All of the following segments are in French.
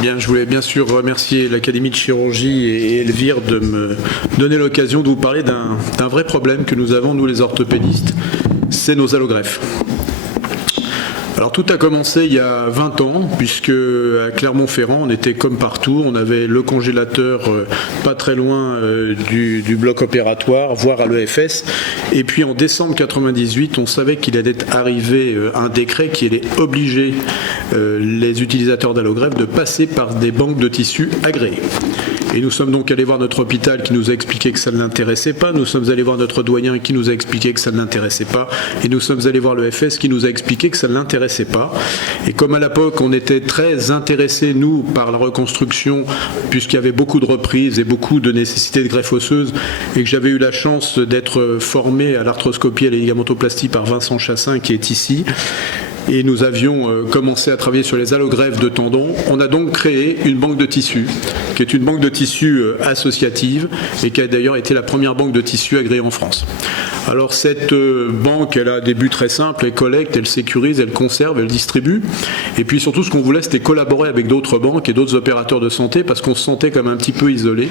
Bien, je voulais bien sûr remercier l'Académie de chirurgie et Elvire de me donner l'occasion de vous parler d'un vrai problème que nous avons, nous les orthopédistes, c'est nos allogreffes. Alors tout a commencé il y a 20 ans, puisque à Clermont-Ferrand, on était comme partout, on avait le congélateur pas très loin du bloc opératoire, voire à l'EFS. Et puis en décembre 98, on savait qu'il allait arriver un décret qui allait obliger les utilisateurs d'allogreffes de passer par des banques de tissus agréées. Et nous sommes donc allés voir notre hôpital qui nous a expliqué que ça ne l'intéressait pas. Nous sommes allés voir notre doyen qui nous a expliqué que ça ne l'intéressait pas. Et nous sommes allés voir le FS qui nous a expliqué que ça ne l'intéressait pas. Et comme à l'époque, on était très intéressés, nous, par la reconstruction, puisqu'il y avait beaucoup de reprises et beaucoup de nécessité de greffe osseuse, et que j'avais eu la chance d'être formé à l'arthroscopie et à la ligamentoplastie par Vincent Chassin, qui est ici, et nous avions commencé à travailler sur les allogreffes de tendons. On a donc créé une banque de tissus, qui est une banque de tissus associative et qui a d'ailleurs été la première banque de tissus agréée en France. Alors cette banque, elle a des buts très simples, elle collecte, elle sécurise, elle conserve, elle distribue. Et puis surtout, ce qu'on voulait, c'était collaborer avec d'autres banques et d'autres opérateurs de santé parce qu'on se sentait comme un petit peu isolé.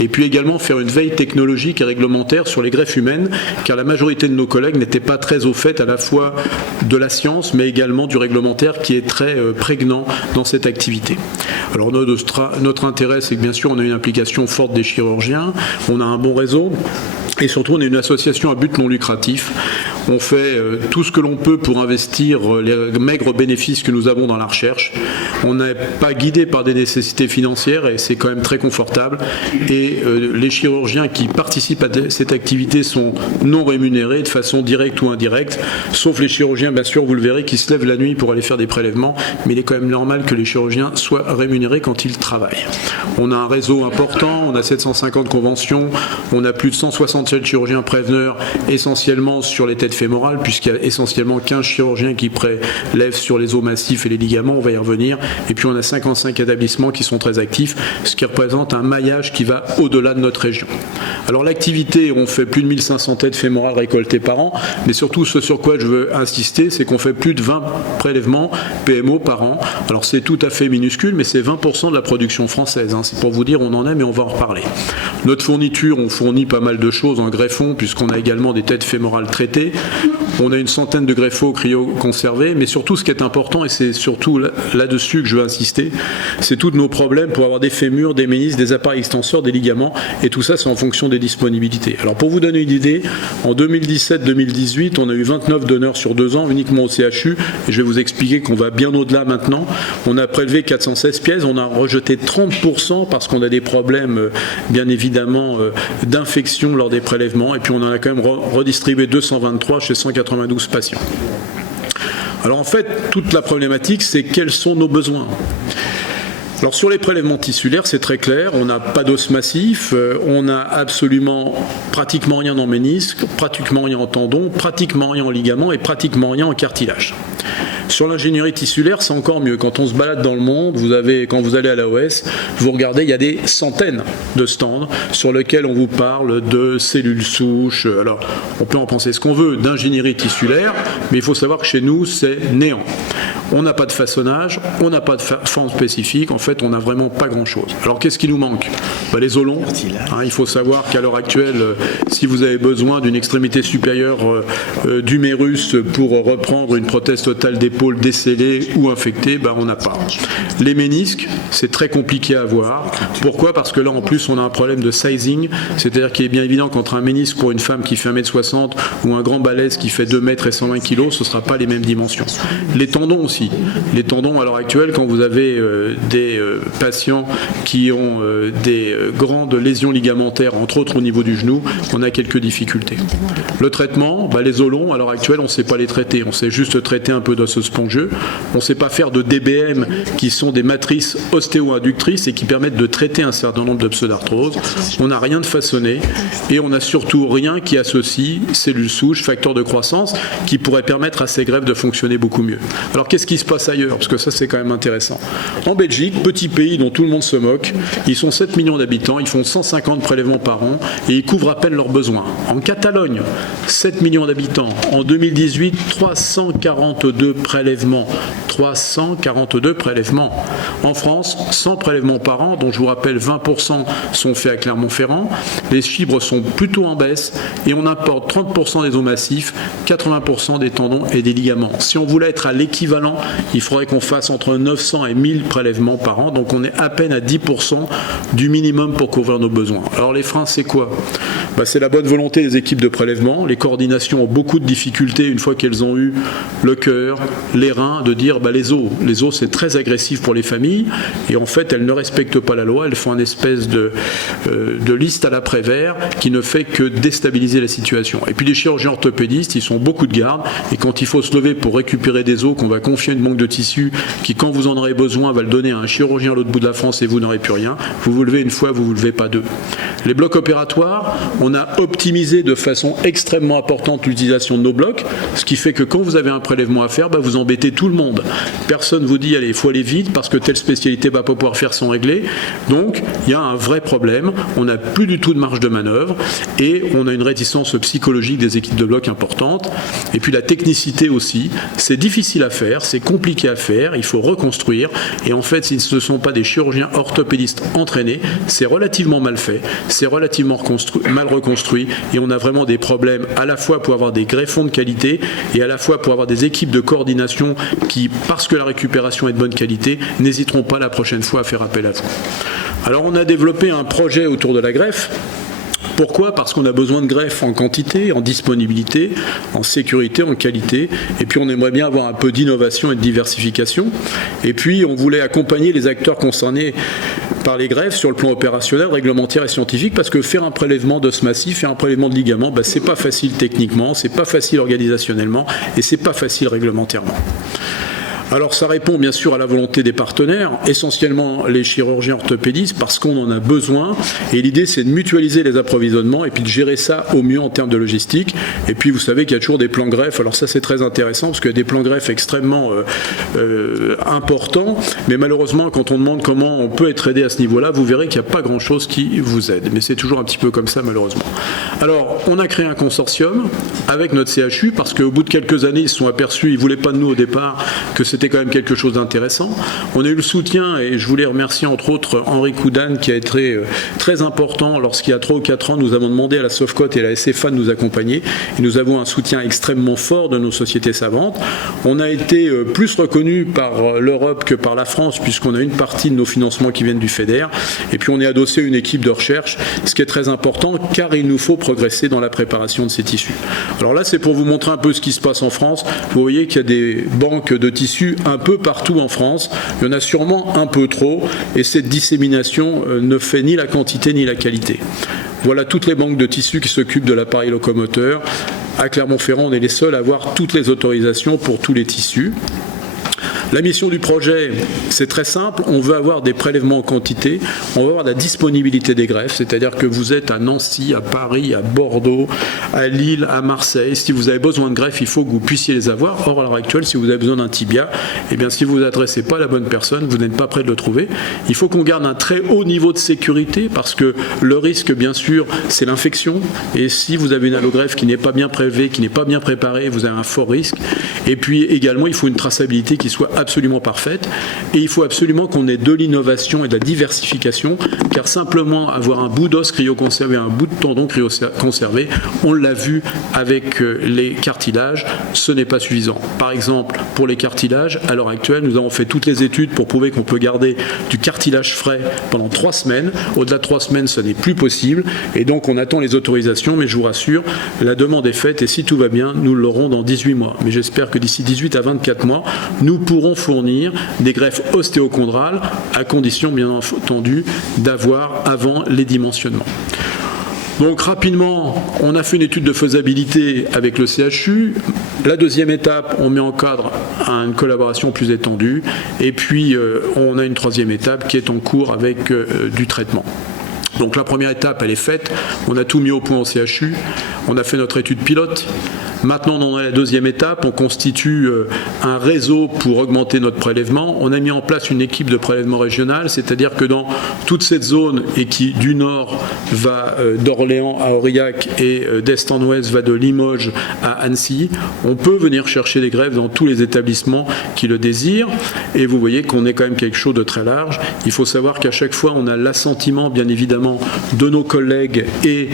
Et puis également faire une veille technologique et réglementaire sur les greffes humaines, car la majorité de nos collègues n'étaient pas très au fait à la fois de la science, mais également du réglementaire qui est très prégnant dans cette activité. Alors notre intérêt, c'est que bien sûr, on a une implication forte des chirurgiens, on a un bon réseau, et surtout, on est une association à but non lucratif. On fait tout ce que l'on peut pour investir les maigres bénéfices que nous avons dans la recherche. On n'est pas guidé par des nécessités financières et c'est quand même très confortable. Et les chirurgiens qui participent à cette activité sont non rémunérés de façon directe ou indirecte, sauf les chirurgiens, bien sûr, vous le verrez, qui se lèvent la nuit pour aller faire des prélèvements. Mais il est quand même normal que les chirurgiens soient rémunérés quand ils travaillent. On a un réseau important, on a 750 conventions, on a plus de 167 chirurgiens préveneurs, essentiellement sur les têtes fémorales, puisqu'il y a essentiellement 15 chirurgiens qui prélèvent sur les os massifs et les ligaments, on va y revenir. Et puis on a 55 établissements qui sont très actifs, ce qui représente un maillage qui va au-delà de notre région. Alors l'activité, on fait plus de 1500 têtes fémorales récoltées par an, mais surtout ce sur quoi je veux insister, c'est qu'on fait plus de 20 prélèvements PMO par an. Alors c'est tout à fait minuscule, mais c'est 20% de la production française. C'est pour vous dire, on en a, mais on va en reparler. Notre fourniture, on fournit pas mal de choses en greffons, puisqu'on a également des têtes fémorales traitées. On a une centaine de greffos cryo-conservés, mais surtout ce qui est important, et c'est surtout là-dessus que je veux insister, c'est tous nos problèmes pour avoir des fémurs, des ménisques, des appareils extenseurs, des ligaments, et tout ça c'est en fonction des disponibilités. Alors pour vous donner une idée, en 2017-2018, on a eu 29 donneurs sur 2 ans, uniquement au CHU, et je vais vous expliquer qu'on va bien au-delà maintenant. On a prélevé 416 pièces, on a rejeté 30% parce qu'on a des problèmes, bien évidemment, d'infection lors des prélèvements, et puis on en a quand même redistribué 223 chez 192 patients. Alors en fait, toute la problématique, c'est quels sont nos besoins. Alors sur les prélèvements tissulaires, c'est très clair, on n'a pas d'os massif, on n'a absolument pratiquement rien en ménisque, pratiquement rien en tendon, pratiquement rien en ligament et pratiquement rien en cartilage. Sur l'ingénierie tissulaire, c'est encore mieux. Quand on se balade dans le monde, quand vous allez à l'AOS, vous regardez, il y a des centaines de stands sur lesquels on vous parle de cellules souches. Alors, on peut en penser ce qu'on veut, d'ingénierie tissulaire, mais il faut savoir que chez nous, c'est néant. On n'a pas de façonnage, on n'a pas de forme spécifique, en fait, on n'a vraiment pas grand-chose. Alors, qu'est-ce qui nous manque ? Les os longs. Il faut savoir qu'à l'heure actuelle, si vous avez besoin d'une extrémité supérieure d'humérus pour reprendre une prothèse totale d'épaule décellée ou infectée, on n'a pas. Les ménisques, c'est très compliqué à avoir. Pourquoi ? Parce que là, en plus, on a un problème de sizing, c'est-à-dire qu'il est bien évident qu'entre un ménisque pour une femme qui fait 1m60 ou un grand balèze qui fait 2 mètres et 120 kg, ce ne sera pas les mêmes dimensions. Les tendons aussi. Les tendons, à l'heure actuelle, quand vous avez des patients qui ont des grandes lésions ligamentaires, entre autres au niveau du genou, on a quelques difficultés. Le traitement, les os longs, à l'heure actuelle, on ne sait pas les traiter. On sait juste traiter un peu d'os spongieux. On ne sait pas faire de DBM, qui sont des matrices ostéo-inductrices et qui permettent de traiter un certain nombre de pseudarthroses. On n'a rien de façonné et on n'a surtout rien qui associe cellules souches, facteurs de croissance, qui pourraient permettre à ces greffes de fonctionner beaucoup mieux. Alors qu'est-ce qui se passe ailleurs? Parce que ça, c'est quand même intéressant. En Belgique, petit pays dont tout le monde se moque, ils sont 7 millions d'habitants, ils font 150 prélèvements par an et ils couvrent à peine leurs besoins. En Catalogne, 7 millions d'habitants. En 2018, 342 prélèvements. 342 prélèvements. En France, 100 prélèvements par an, dont je vous rappelle 20% sont faits à Clermont-Ferrand. Les chiffres sont plutôt en baisse et on importe 30% des os massifs, 80% des tendons et des ligaments. Si on voulait être à l'équivalent, il faudrait qu'on fasse entre 900 et 1000 prélèvements par an, donc on est à peine à 10% du minimum pour couvrir nos besoins. Alors les freins, c'est quoi? C'est la bonne volonté des équipes de prélèvement. Les coordinations ont beaucoup de difficultés une fois qu'elles ont eu le cœur, les reins, de dire les os c'est très agressif pour les familles et en fait elles ne respectent pas la loi, elles font une espèce de liste à l'après-vert qui ne fait que déstabiliser la situation. Et puis les chirurgiens orthopédistes, ils sont beaucoup de garde et quand il faut se lever pour récupérer des os qu'on va confier à une banque de tissu qui, quand vous en aurez besoin, va le donner à un chirurgien à l'autre bout de la France et vous n'aurez plus rien, vous vous levez une fois, vous ne vous levez pas deux. Les blocs opératoires, on a optimisé de façon extrêmement importante l'utilisation de nos blocs, ce qui fait que quand vous avez un prélèvement à faire, vous embêtez tout le monde. Personne ne vous dit, allez, il faut aller vite parce que telle spécialité ne va pas pouvoir faire sans régler. Donc, il y a un vrai problème. On n'a plus du tout de marge de manœuvre et on a une réticence psychologique des équipes de bloc importante. Et puis la technicité aussi. C'est difficile à faire, c'est compliqué à faire, il faut reconstruire. Et en fait, si ce ne sont pas des chirurgiens orthopédistes entraînés, c'est relativement mal fait, c'est relativement mal reconstruit et on a vraiment des problèmes à la fois pour avoir des greffons de qualité et à la fois pour avoir des équipes de coordination qui, parce que la récupération est de bonne qualité, n'hésiteront pas la prochaine fois à faire appel à vous. Alors on a développé un projet autour de la greffe. Pourquoi? Parce qu'on a besoin de greffes en quantité, en disponibilité, en sécurité, en qualité. Et puis on aimerait bien avoir un peu d'innovation et de diversification. Et puis on voulait accompagner les acteurs concernés par les greffes sur le plan opérationnel, réglementaire et scientifique, parce que faire un prélèvement d'os massif, faire un prélèvement de ligament, c'est pas facile techniquement, c'est pas facile organisationnellement et c'est pas facile réglementairement. Alors ça répond bien sûr à la volonté des partenaires, essentiellement les chirurgiens orthopédistes, parce qu'on en a besoin. Et l'idée, c'est de mutualiser les approvisionnements et puis de gérer ça au mieux en termes de logistique. Et puis vous savez qu'il y a toujours des plans greffes. Alors ça, c'est très intéressant parce qu'il y a des plans greffes extrêmement importants. Mais malheureusement, quand on demande comment on peut être aidé à ce niveau-là, vous verrez qu'il n'y a pas grand-chose qui vous aide. Mais c'est toujours un petit peu comme ça, malheureusement. Alors, on a créé un consortium avec notre CHU parce qu'au bout de quelques années, ils se sont aperçus, ils ne voulaient pas de nous au départ, que c'était quand même quelque chose d'intéressant. On a eu le soutien, et je voulais remercier entre autres Henri Coudane qui a été très important lorsqu'il y a 3 ou 4 ans, nous avons demandé à la Sofcote et à la SFA de nous accompagner. Et nous avons un soutien extrêmement fort de nos sociétés savantes. On a été plus reconnus par l'Europe que par la France, puisqu'on a une partie de nos financements qui viennent du FEDER. Et puis on est adossé à une équipe de recherche, ce qui est très important, car il nous faut progresser dans la préparation de ces tissus. Alors là, c'est pour vous montrer un peu ce qui se passe en France. Vous voyez qu'il y a des banques de tissus un peu partout en France. Il y en a sûrement un peu trop et cette dissémination ne fait ni la quantité ni la qualité. Voilà toutes les banques de tissus qui s'occupent de l'appareil locomoteur. À Clermont-Ferrand, on est les seuls à avoir toutes les autorisations pour tous les tissus. La mission du projet, c'est très simple, on veut avoir des prélèvements en quantité, on veut avoir la disponibilité des greffes, c'est-à-dire que vous êtes à Nancy, à Paris, à Bordeaux, à Lille, à Marseille, si vous avez besoin de greffes, il faut que vous puissiez les avoir. Or, à l'heure actuelle, si vous avez besoin d'un tibia, eh bien, si vous ne vous adressez pas à la bonne personne, vous n'êtes pas prêt de le trouver. Il faut qu'on garde un très haut niveau de sécurité, parce que le risque, bien sûr, c'est l'infection, et si vous avez une allogreffe qui n'est pas bien prélevée, qui n'est pas bien préparée, vous avez un fort risque. Et puis également, il faut une traçabilité qui soit absolument parfaite et il faut absolument qu'on ait de l'innovation et de la diversification, car simplement avoir un bout d'os cryoconservé, un bout de tendon cryoconservé, on l'a vu avec les cartilages, ce n'est pas suffisant. Par exemple, pour les cartilages, à l'heure actuelle, nous avons fait toutes les études pour prouver qu'on peut garder du cartilage frais pendant 3 semaines. Au-delà de 3 semaines, ce n'est plus possible et donc on attend les autorisations, mais je vous rassure, la demande est faite et si tout va bien, nous l'aurons dans 18 mois. Mais j'espère que d'ici 18 à 24 mois, nous pourrons fournir des greffes ostéochondrales à condition, bien entendu, d'avoir avant les dimensionnements. Donc rapidement, on a fait une étude de faisabilité avec le CHU. La deuxième étape, on met en cadre une collaboration plus étendue. Et puis, on a une troisième étape qui est en cours avec du traitement. Donc la première étape, elle est faite. On a tout mis au point au CHU. On a fait notre étude pilote. Maintenant, on en est à la deuxième étape. On constitue un réseau pour augmenter notre prélèvement. On a mis en place une équipe de prélèvement régional, c'est-à-dire que dans toute cette zone, et qui du nord va d'Orléans à Aurillac et d'est en ouest va de Limoges à Annecy, on peut venir chercher des greffes dans tous les établissements qui le désirent. Et vous voyez qu'on est quand même quelque chose de très large. Il faut savoir qu'à chaque fois, on a l'assentiment, bien évidemment, de nos collègues et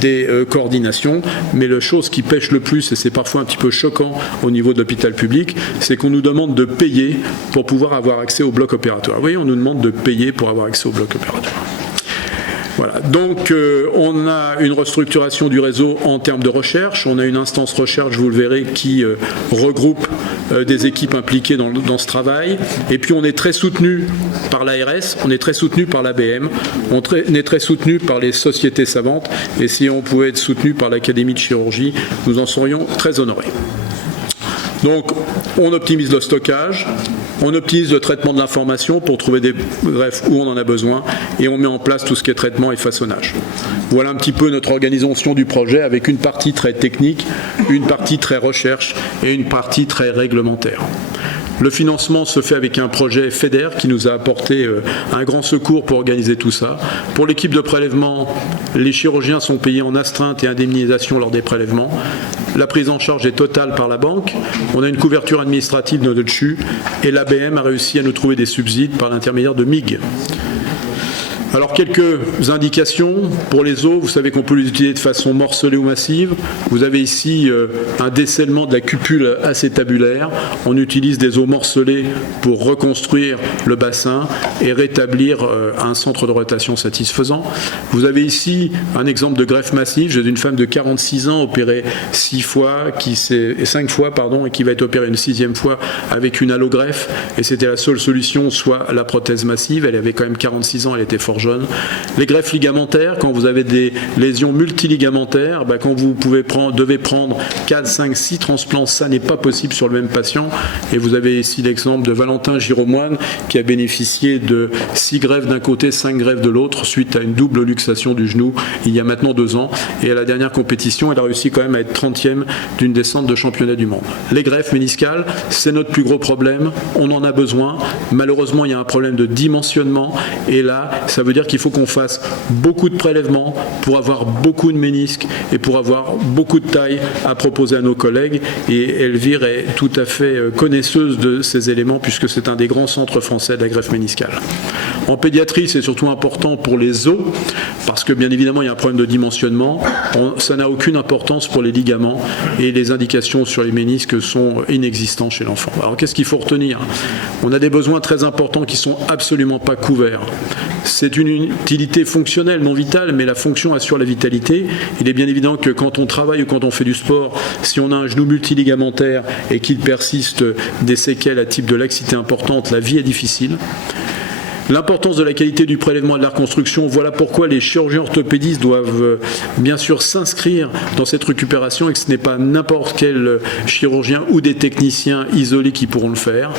des coordinations. Mais la chose qui pêche le plus, et c'est parfois un petit peu choquant au niveau de l'hôpital public, c'est qu'on nous demande de payer pour pouvoir avoir accès au bloc opératoire. Vous voyez, on nous demande de payer pour avoir accès au bloc opératoire. Voilà. Donc, on a une restructuration du réseau en termes de recherche. On a une instance recherche, vous le verrez, qui regroupe des équipes impliquées dans ce travail. Et puis, on est très soutenu par l'ARS, on est très soutenu par l'ABM, on est très soutenu par les sociétés savantes. Et si on pouvait être soutenu par l'Académie de chirurgie, nous en serions très honorés. Donc, on optimise le stockage, on optimise le traitement de l'information pour trouver des greffes où on en a besoin, et on met en place tout ce qui est traitement et façonnage. Voilà un petit peu notre organisation du projet, avec une partie très technique, une partie très recherche et une partie très réglementaire. Le financement se fait avec un projet FEDER qui nous a apporté un grand secours pour organiser tout ça. Pour l'équipe de prélèvement, les chirurgiens sont payés en astreinte et indemnisation lors des prélèvements. La prise en charge est totale par la banque. On a une couverture administrative de notre CHU et l'ABM a réussi à nous trouver des subsides par l'intermédiaire de MIG. Alors, quelques indications pour les os. Vous savez qu'on peut les utiliser de façon morcelée ou massive. Vous avez ici un décèlement de la cupule acétabulaire. On utilise des os morcelés pour reconstruire le bassin et rétablir un centre de rotation satisfaisant. Vous avez ici un exemple de greffe massive. J'ai une femme de 46 ans opérée 5 fois, et qui va être opérée une 6e fois avec une allogreffe. Et c'était la seule solution, soit la prothèse massive. Elle avait quand même 46 ans, elle était fort jeune. Les greffes ligamentaires, quand vous avez des lésions multiligamentaires, quand vous devez prendre 4, 5, 6 transplants, ça n'est pas possible sur le même patient. Et vous avez ici l'exemple de Valentin Giromoine qui a bénéficié de 6 greffes d'un côté, 5 greffes de l'autre suite à une double luxation du genou il y a maintenant 2 ans. Et à la dernière compétition, elle a réussi quand même à être 30e d'une descente de championnat du monde. Les greffes méniscales, c'est notre plus gros problème. On en a besoin. Malheureusement, il y a un problème de dimensionnement. Et là, ça veut dire qu'il faut qu'on fasse beaucoup de prélèvements pour avoir beaucoup de ménisques et pour avoir beaucoup de taille à proposer à nos collègues. Et Elvire est tout à fait connaisseuse de ces éléments puisque c'est un des grands centres français de la greffe méniscale. En pédiatrie, c'est surtout important pour les os parce que bien évidemment, il y a un problème de dimensionnement. Ça n'a aucune importance pour les ligaments et les indications sur les ménisques sont inexistantes chez l'enfant. Alors, qu'est-ce qu'il faut retenir ? On a des besoins très importants qui ne sont absolument pas couverts. C'est une utilité fonctionnelle, non vitale, mais la fonction assure la vitalité. Il est bien évident que quand on travaille ou quand on fait du sport, si on a un genou multiligamentaire et qu'il persiste des séquelles à type de laxité importante, la vie est difficile. L'importance de la qualité du prélèvement et de la reconstruction, voilà pourquoi les chirurgiens orthopédistes doivent bien sûr s'inscrire dans cette récupération et que ce n'est pas n'importe quel chirurgien ou des techniciens isolés qui pourront le faire.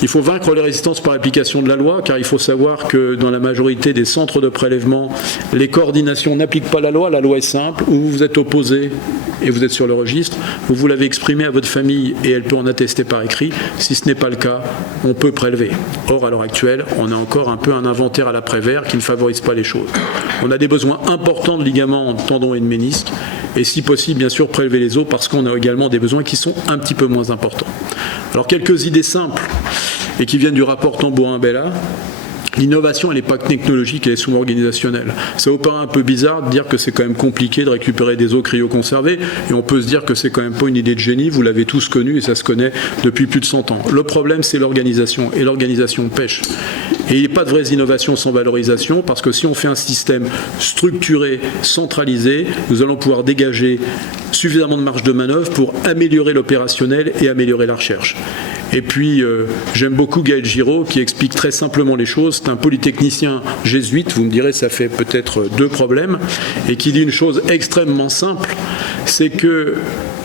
Il faut vaincre les résistances par l'application de la loi, car il faut savoir que dans la majorité des centres de prélèvement, les coordinations n'appliquent pas la loi est simple, ou vous êtes opposé et vous êtes sur le registre, ou vous l'avez exprimé à votre famille et elle peut en attester par écrit. Si ce n'est pas le cas, on peut prélever. Or, à l'heure actuelle, on a encore un peu un inventaire à l'après-vert qui ne favorise pas les choses. On a des besoins importants de ligaments, tendons et de ménisques, et si possible, bien sûr, prélever les os parce qu'on a également des besoins qui sont un petit peu moins importants. Alors, quelques idées simples et qui viennent du rapport Tambourin-Bella. L'innovation, elle n'est pas technologique, elle est souvent organisationnelle. Ça vous paraît un peu bizarre de dire que c'est quand même compliqué de récupérer des os cryoconservés, et on peut se dire que c'est quand même pas une idée de génie, vous l'avez tous connu et ça se connaît depuis plus de 100 ans. Le problème, c'est l'organisation, et l'organisation pêche. Et il n'y a pas de vraies innovations sans valorisation, parce que si on fait un système structuré, centralisé, nous allons pouvoir dégager suffisamment de marge de manœuvre pour améliorer l'opérationnel et améliorer la recherche. Et puis, j'aime beaucoup Gaël Giraud qui explique très simplement les choses. C'est un polytechnicien jésuite, vous me direz, ça fait peut-être 2 problèmes, et qui dit une chose extrêmement simple, c'est que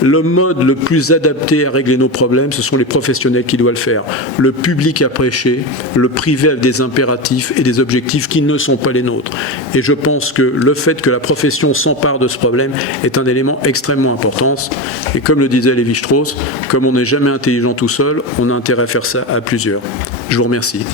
le mode le plus adapté à régler nos problèmes, ce sont les professionnels qui doivent le faire. Le public a prêché, le privé a des impératifs et des objectifs qui ne sont pas les nôtres. Et je pense que le fait que la profession s'empare de ce problème est un élément extrêmement important. Et comme le disait Lévi-Strauss, comme on n'est jamais intelligent tout seul, on a intérêt à faire ça à plusieurs. Je vous remercie.